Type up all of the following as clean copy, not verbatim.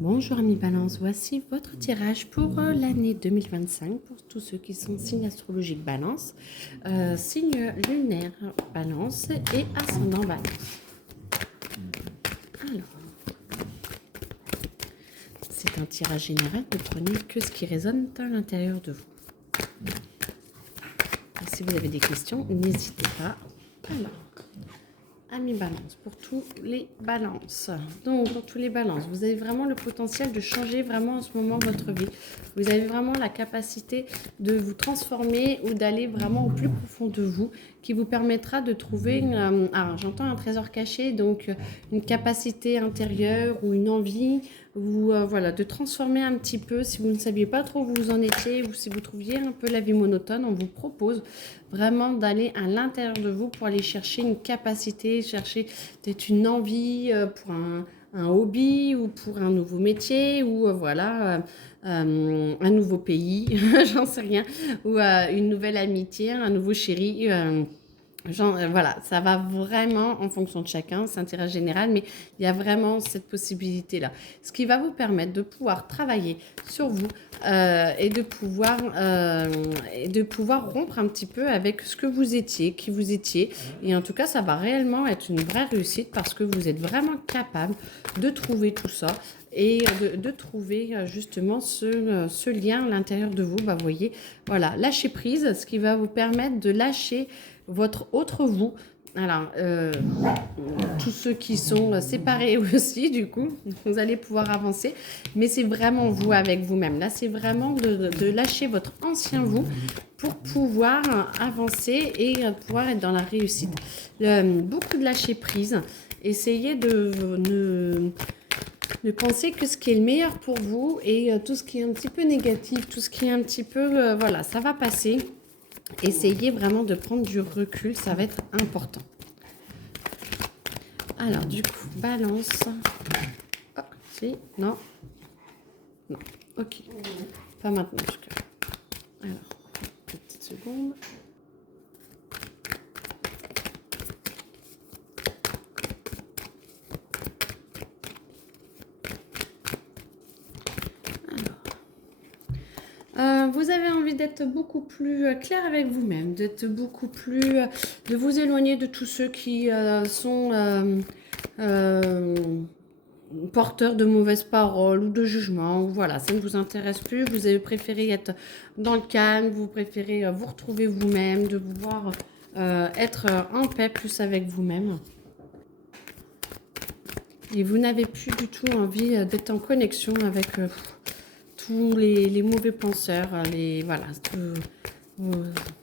Bonjour amis Balance, voici votre tirage pour l'année 2025 pour tous ceux qui sont signes astrologiques Balance, signe lunaire Balance et ascendant Balance. Alors, c'est un tirage général, ne prenez que ce qui résonne à l'intérieur de vous. Et si vous avez des questions, n'hésitez pas. Alors, amis Balance, pour tous les balances. Donc, pour tous les balances, vous avez vraiment le potentiel de changer vraiment en ce moment votre vie. Vous avez vraiment la capacité de vous transformer ou d'aller vraiment au plus profond de vous, qui vous permettra de trouver, alors j'entends un trésor caché, donc une capacité intérieure ou une envie, ou voilà, de transformer un petit peu, si vous ne saviez pas trop où vous en étiez, ou si vous trouviez un peu la vie monotone, on vous propose vraiment d'aller à l'intérieur de vous pour aller chercher une capacité, chercher peut-être une envie pour un hobby ou pour un nouveau métier ou voilà un nouveau pays, j'en sais rien, ou une nouvelle amitié, un nouveau chéri. Voilà, ça va vraiment en fonction de chacun, c'est un tirage général, mais il y a vraiment cette possibilité-là. Ce qui va vous permettre de pouvoir travailler sur vous et de pouvoir rompre un petit peu avec ce que vous étiez, qui vous étiez. Et en tout cas, ça va réellement être une vraie réussite parce que vous êtes vraiment capable de trouver tout ça et de trouver justement ce lien à l'intérieur de vous. Bah, vous voyez, voilà, lâcher prise, ce qui va vous permettre de lâcher votre autre vous. Alors, tous ceux qui sont séparés aussi, du coup, vous allez pouvoir avancer. Mais c'est vraiment vous avec vous-même. Là, c'est vraiment de lâcher votre ancien vous pour pouvoir avancer et pouvoir être dans la réussite. Beaucoup de lâcher prise. Essayez de penser que ce qui est le meilleur pour vous et tout ce qui est un petit peu négatif, tout ce qui est un petit peu... voilà, ça va passer. Essayez vraiment de prendre du recul, ça va être important. Alors, du coup, balance. Oh, si, non. Non, ok. Pas maintenant, en tout cas. Alors, une petite seconde. Vous avez envie d'être beaucoup plus clair avec vous-même, d'être beaucoup plus, de vous éloigner de tous ceux qui sont porteurs de mauvaises paroles ou de jugements. Voilà, ça ne vous intéresse plus. Vous avez préféré être dans le calme, vous préférez vous retrouver vous-même, de pouvoir être en paix plus avec vous-même. Et vous n'avez plus du tout envie d'être en connexion avec tous les mauvais penseurs, voilà,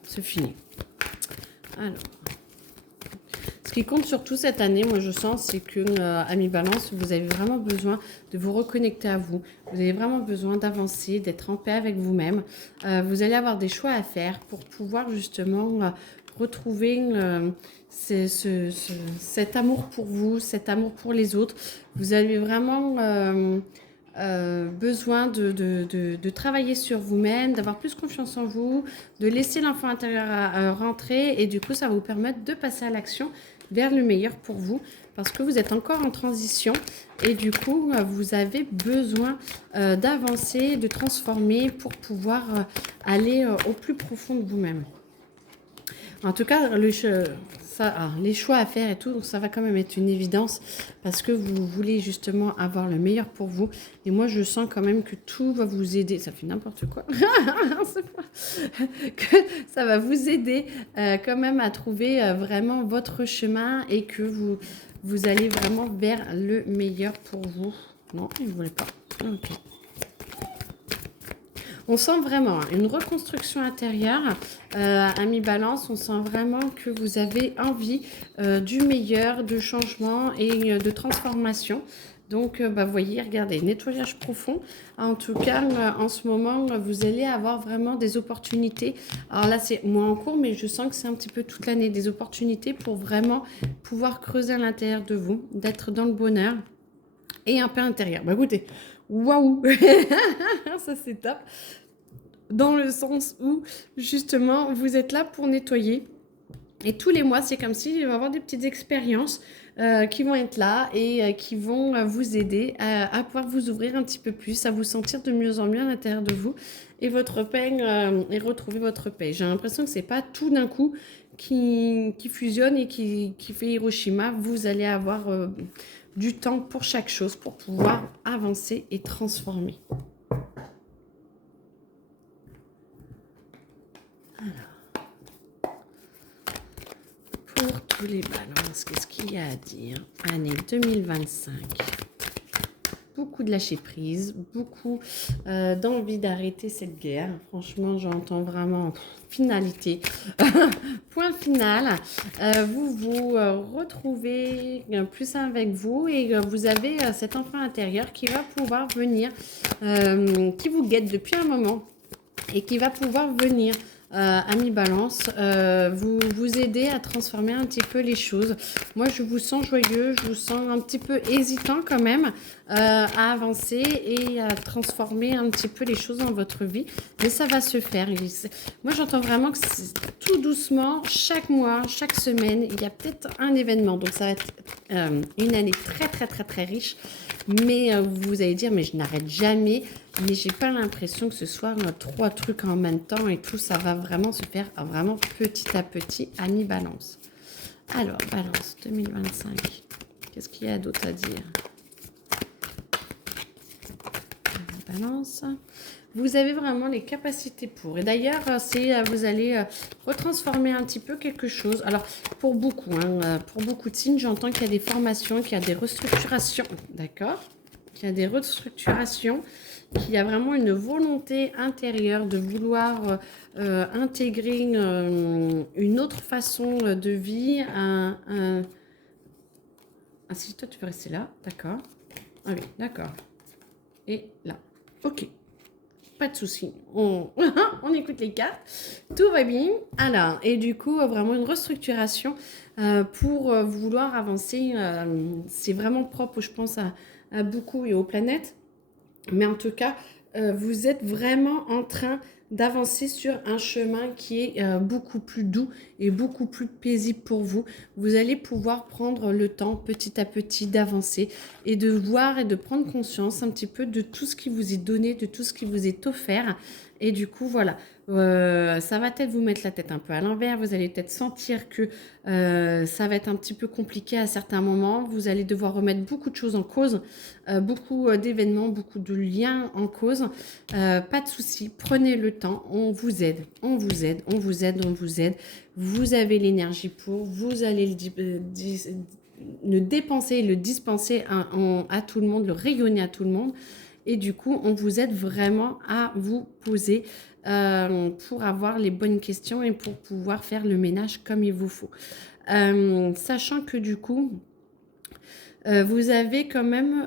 c'est fini. Alors, ce qui compte surtout cette année, moi je sens, c'est que, amis Balance, vous avez vraiment besoin de vous reconnecter à vous. Vous avez vraiment besoin d'avancer, d'être en paix avec vous-même. Vous allez avoir des choix à faire pour pouvoir justement retrouver cet amour pour vous, cet amour pour les autres. Vous avez vraiment... besoin de travailler sur vous-même, d'avoir plus confiance en vous, de laisser l'enfant intérieur rentrer et du coup ça va vous permettre de passer à l'action vers le meilleur pour vous parce que vous êtes encore en transition et du coup vous avez besoin d'avancer, de transformer pour pouvoir aller au plus profond de vous-même. En tout cas, les choix à faire et tout, donc ça va quand même être une évidence parce que vous voulez justement avoir le meilleur pour vous. Et moi, je sens quand même que tout va vous aider. Ça fait n'importe quoi. Que ça va vous aider quand même à trouver vraiment votre chemin et que vous allez vraiment vers le meilleur pour vous. Non, il ne voulait pas. Ok. On sent vraiment une reconstruction intérieure, amis Balance, on sent vraiment que vous avez envie du meilleur, de changement et de transformation. Donc, vous voyez, regardez, nettoyage profond. En tout cas, en ce moment, vous allez avoir vraiment des opportunités. Alors là, c'est moins en cours, mais je sens que c'est un petit peu toute l'année, des opportunités pour vraiment pouvoir creuser à l'intérieur de vous, d'être dans le bonheur et un peu intérieur. Bah écoutez, waouh, ça c'est top. Dans le sens où, justement, vous êtes là pour nettoyer. Et tous les mois, c'est comme s'il va y avoir des petites expériences qui vont être là et qui vont vous aider à pouvoir vous ouvrir un petit peu plus, à vous sentir de mieux en mieux à l'intérieur de vous et votre paix et retrouver votre paix. J'ai l'impression que c'est pas tout d'un coup qui fusionne et qui fait Hiroshima. Vous allez avoir du temps pour chaque chose pour pouvoir avancer et transformer. Pour tous les balances, qu'est-ce qu'il y a à dire? Année 2025. Beaucoup de lâcher prise, beaucoup d'envie d'arrêter cette guerre. Franchement, j'entends vraiment finalité. Point final. Vous vous retrouvez plus avec vous et vous avez cet enfant intérieur qui va pouvoir venir, qui vous guette depuis un moment et qui va pouvoir venir, ami Balance, vous aider à transformer un petit peu les choses. Moi, je vous sens joyeux, je vous sens un petit peu hésitant quand même à avancer et à transformer un petit peu les choses dans votre vie. Mais ça va se faire. Moi, j'entends vraiment que tout doucement, chaque mois, chaque semaine, il y a peut-être un événement. Donc, ça va être une année très, très, très, très riche. Mais vous allez dire, mais je n'arrête jamais. Mais j'ai pas l'impression que ce soit 3 trucs en même temps et tout. Ça va vraiment se faire vraiment petit à petit, ami Balance. Alors, Balance 2025. Qu'est-ce qu'il y a d'autre à dire? Balance. Vous avez vraiment les capacités pour. Et d'ailleurs, vous allez retransformer un petit peu quelque chose. Alors, pour beaucoup de signes, j'entends qu'il y a des formations, qu'il y a des restructurations. D'accord? Qu'il y a des restructurations, qu'il y a vraiment une volonté intérieure de vouloir intégrer une autre façon de vie. Si toi, tu veux rester là. D'accord. Ah oui, d'accord. Et là. Ok. Pas de souci, on écoute les cartes, tout va bien. Alors, et du coup, vraiment une restructuration pour vouloir avancer. C'est vraiment propre, je pense, à beaucoup et aux planètes. Mais en tout cas, vous êtes vraiment en train d'avancer sur un chemin qui est beaucoup plus doux et beaucoup plus paisible pour vous. Vous allez pouvoir prendre le temps petit à petit d'avancer et de voir et de prendre conscience un petit peu de tout ce qui vous est donné, de tout ce qui vous est offert. Et du coup, voilà, ça va peut-être vous mettre la tête un peu à l'envers. Vous allez peut-être sentir que ça va être un petit peu compliqué à certains moments. Vous allez devoir remettre beaucoup de choses en cause, beaucoup d'événements, beaucoup de liens en cause. Pas de souci, prenez le temps. On vous aide, on vous aide, on vous aide, on vous aide. Vous avez l'énergie pour, vous allez le dépenser, le dispenser à tout le monde, le rayonner à tout le monde. Et du coup, on vous aide vraiment à vous poser pour avoir les bonnes questions et pour pouvoir faire le ménage comme il vous faut. Sachant que du coup, vous avez quand même,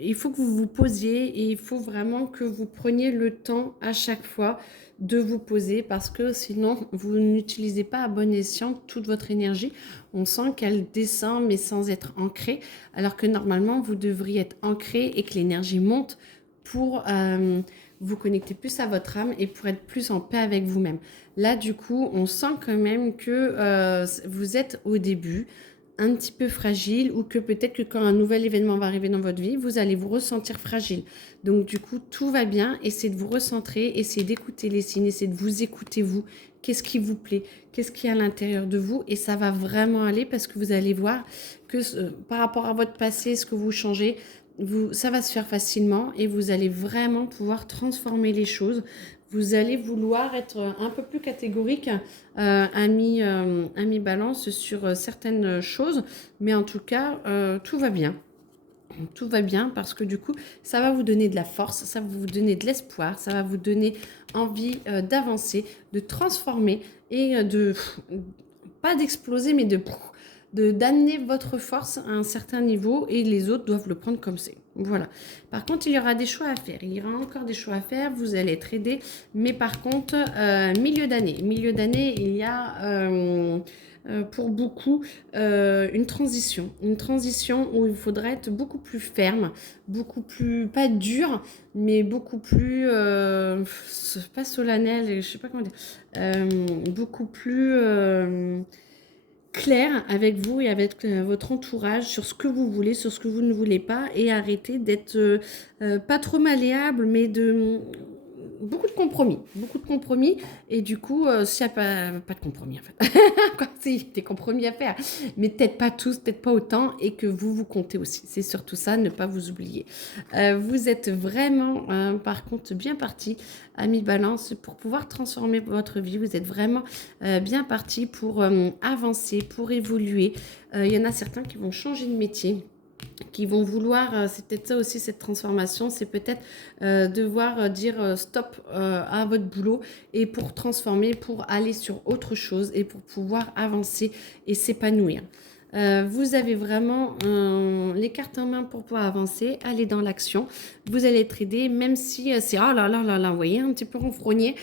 il faut que vous vous posiez et il faut vraiment que vous preniez le temps à chaque fois de vous poser parce que sinon, vous n'utilisez pas à bon escient toute votre énergie. On sent qu'elle descend mais sans être ancrée, alors que normalement, vous devriez être ancré et que l'énergie monte pour vous connecter plus à votre âme et pour être plus en paix avec vous-même. Là, du coup, on sent quand même que vous êtes au début un petit peu fragile ou que peut-être que quand un nouvel événement va arriver dans votre vie, vous allez vous ressentir fragile. Donc du coup, tout va bien. Essayez de vous recentrer, essayez d'écouter les signes, essayez de vous écouter vous. Qu'est-ce qui vous plaît? Qu'est-ce qui est à l'intérieur de vous? Et ça va vraiment aller parce que vous allez voir que par rapport à votre passé, ce que vous changez, ça va se faire facilement et vous allez vraiment pouvoir transformer les choses. Vous allez vouloir être un peu plus catégorique, ami Balance, sur certaines choses. Mais en tout cas, tout va bien. Tout va bien parce que du coup, ça va vous donner de la force, ça va vous donner de l'espoir, ça va vous donner envie d'avancer, de transformer et pas d'exploser, mais d'amener votre force à un certain niveau et les autres doivent le prendre comme c'est. Voilà. Par contre, il y aura des choix à faire. Il y aura encore des choix à faire. Vous allez être aidé. Mais par contre, milieu d'année. Milieu d'année, il y a pour beaucoup une transition. Une transition où il faudra être beaucoup plus ferme, beaucoup plus, pas dur, mais beaucoup plus, pas solennel, je sais pas comment dire, beaucoup plus... clair avec vous et avec votre entourage sur ce que vous voulez, sur ce que vous ne voulez pas, et arrêter d'être pas trop malléable, mais de beaucoup de compromis, et du coup, s'il n'y a pas de compromis en fait, quoi, si, des compromis à faire, mais peut-être pas tous, peut-être pas autant, et que vous comptez aussi, c'est surtout ça, ne pas vous oublier. Vous êtes vraiment, par contre, bien parti, ami Balance, pour pouvoir transformer votre vie, vous êtes vraiment bien parti pour avancer, pour évoluer. Il y en a certains qui vont changer de métier, qui vont vouloir, c'est peut-être ça aussi cette transformation, c'est peut-être devoir dire stop à votre boulot, et pour transformer, pour aller sur autre chose et pour pouvoir avancer et s'épanouir. Vous avez vraiment les cartes en main pour pouvoir avancer, aller dans l'action. Vous allez être aidé, même si c'est oh là là là là, vous voyez, un petit peu renfrogné.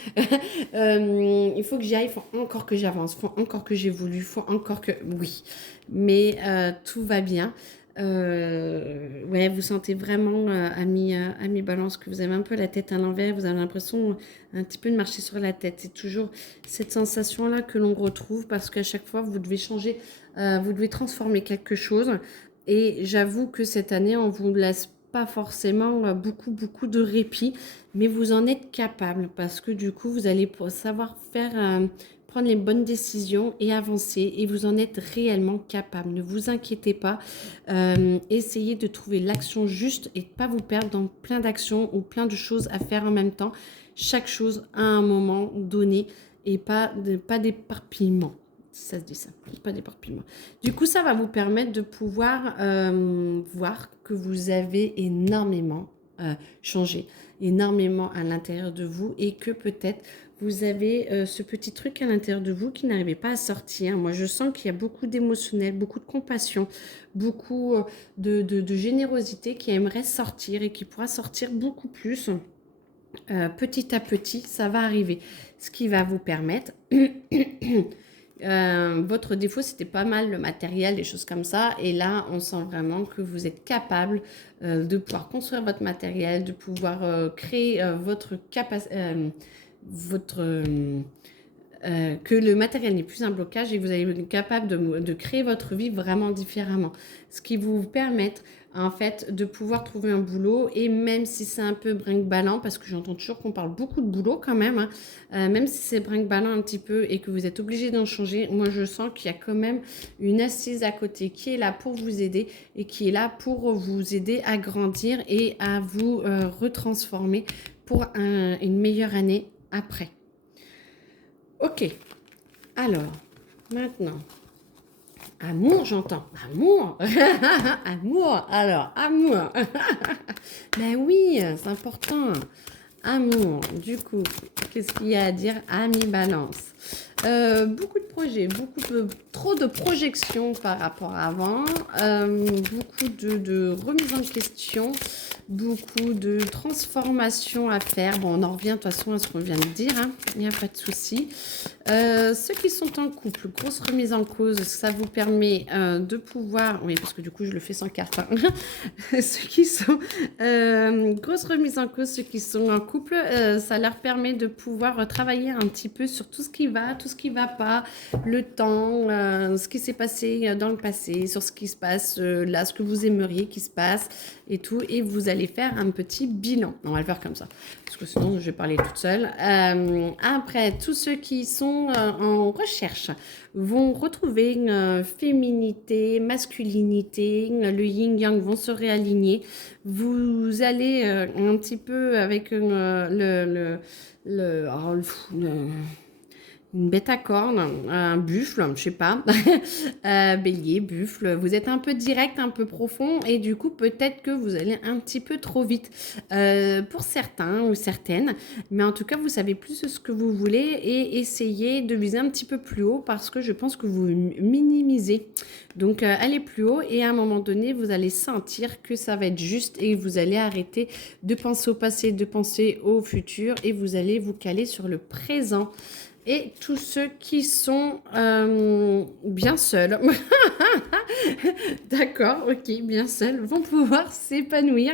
Il faut que j'y aille, il faut encore que j'avance, il faut encore que j'évolue, il faut encore que... Oui, mais tout va bien. Ouais, vous sentez vraiment, ami Balance, que vous avez un peu la tête à l'envers, vous avez l'impression un petit peu de marcher sur la tête. C'est toujours cette sensation-là que l'on retrouve, parce qu'à chaque fois, vous devez changer, vous devez transformer quelque chose. Et j'avoue que cette année, on ne vous laisse pas forcément beaucoup de répit, mais vous en êtes capable, parce que du coup, vous allez savoir faire... prendre les bonnes décisions et avancer, et vous en êtes réellement capable. Ne vous inquiétez pas, essayez de trouver l'action juste et de ne pas vous perdre dans plein d'actions ou plein de choses à faire en même temps. Chaque chose à un moment donné, et pas d'éparpillement. Si ça se dit ça, pas d'éparpillement. Du coup, ça va vous permettre de pouvoir voir que vous avez énormément changé, énormément à l'intérieur de vous, et que peut-être vous avez ce petit truc à l'intérieur de vous qui n'arrivait pas à sortir. Moi, je sens qu'il y a beaucoup d'émotionnel, beaucoup de compassion, beaucoup de générosité qui aimerait sortir, et qui pourra sortir beaucoup plus. Petit à petit, ça va arriver. Ce qui va vous permettre... votre défaut, c'était pas mal le matériel, des choses comme ça. Et là, on sent vraiment que vous êtes capable de pouvoir construire votre matériel, de pouvoir créer votre capacité... que le matériel n'est plus un blocage, et que vous allez être capable de créer votre vie vraiment différemment. Ce qui vous permet en fait de pouvoir trouver un boulot, et même si c'est un peu brinque-ballant, parce que j'entends toujours qu'on parle beaucoup de boulot quand même, hein, même si c'est brinque-ballant un petit peu et que vous êtes obligé d'en changer, moi je sens qu'il y a quand même une assise à côté qui est là pour vous aider, et qui est là pour vous aider à grandir et à vous retransformer pour une meilleure année après. Ok, alors, maintenant, amour, j'entends. Amour. Amour, alors, amour. Ben oui, c'est important. Amour, du coup, qu'est-ce qu'il y a à dire, ami Balance? Beaucoup de projets, trop de projections par rapport à avant, beaucoup de remises en question, beaucoup de transformations à faire. Bon, on en revient de toute façon à ce qu'on vient de dire, hein. Il n'y a pas de souci. Ceux qui sont en couple, grosse remise en cause, ça vous permet de pouvoir... Oui, parce que du coup, je le fais sans carte. Hein. Ceux qui sont... grosse remise en cause, ceux qui sont en couple, ça leur permet de pouvoir travailler un petit peu sur tout ce qui va, tout ce qui ne va pas, le temps, ce qui s'est passé dans le passé, sur ce qui se passe là, ce que vous aimeriez qu'il se passe et tout. Et vous allez faire un petit bilan. On va le faire comme ça, parce que sinon, je vais parler toute seule. Après, tous ceux qui sont en recherche vont retrouver une féminité, masculinité, le yin-yang vont se réaligner. Vous allez un petit peu avec une bête à cornes, un buffle, je sais pas, bélier, buffle, vous êtes un peu direct, un peu profond, et du coup peut-être que vous allez un petit peu trop vite pour certains ou certaines, mais en tout cas vous savez plus ce que vous voulez, et essayez de viser un petit peu plus haut, parce que je pense que vous minimisez. Donc allez plus haut, et à un moment donné vous allez sentir que ça va être juste, et vous allez arrêter de penser au passé, de penser au futur, et vous allez vous caler sur le présent. Et tous ceux qui sont bien seuls, d'accord, ok, bien seuls, vont pouvoir s'épanouir,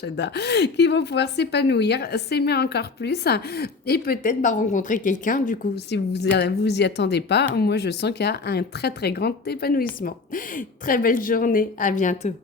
j'adore, qui vont pouvoir s'épanouir, s'aimer encore plus et peut-être rencontrer quelqu'un, du coup, si vous y attendez pas, moi je sens qu'il y a un très très grand épanouissement. Très belle journée, à bientôt.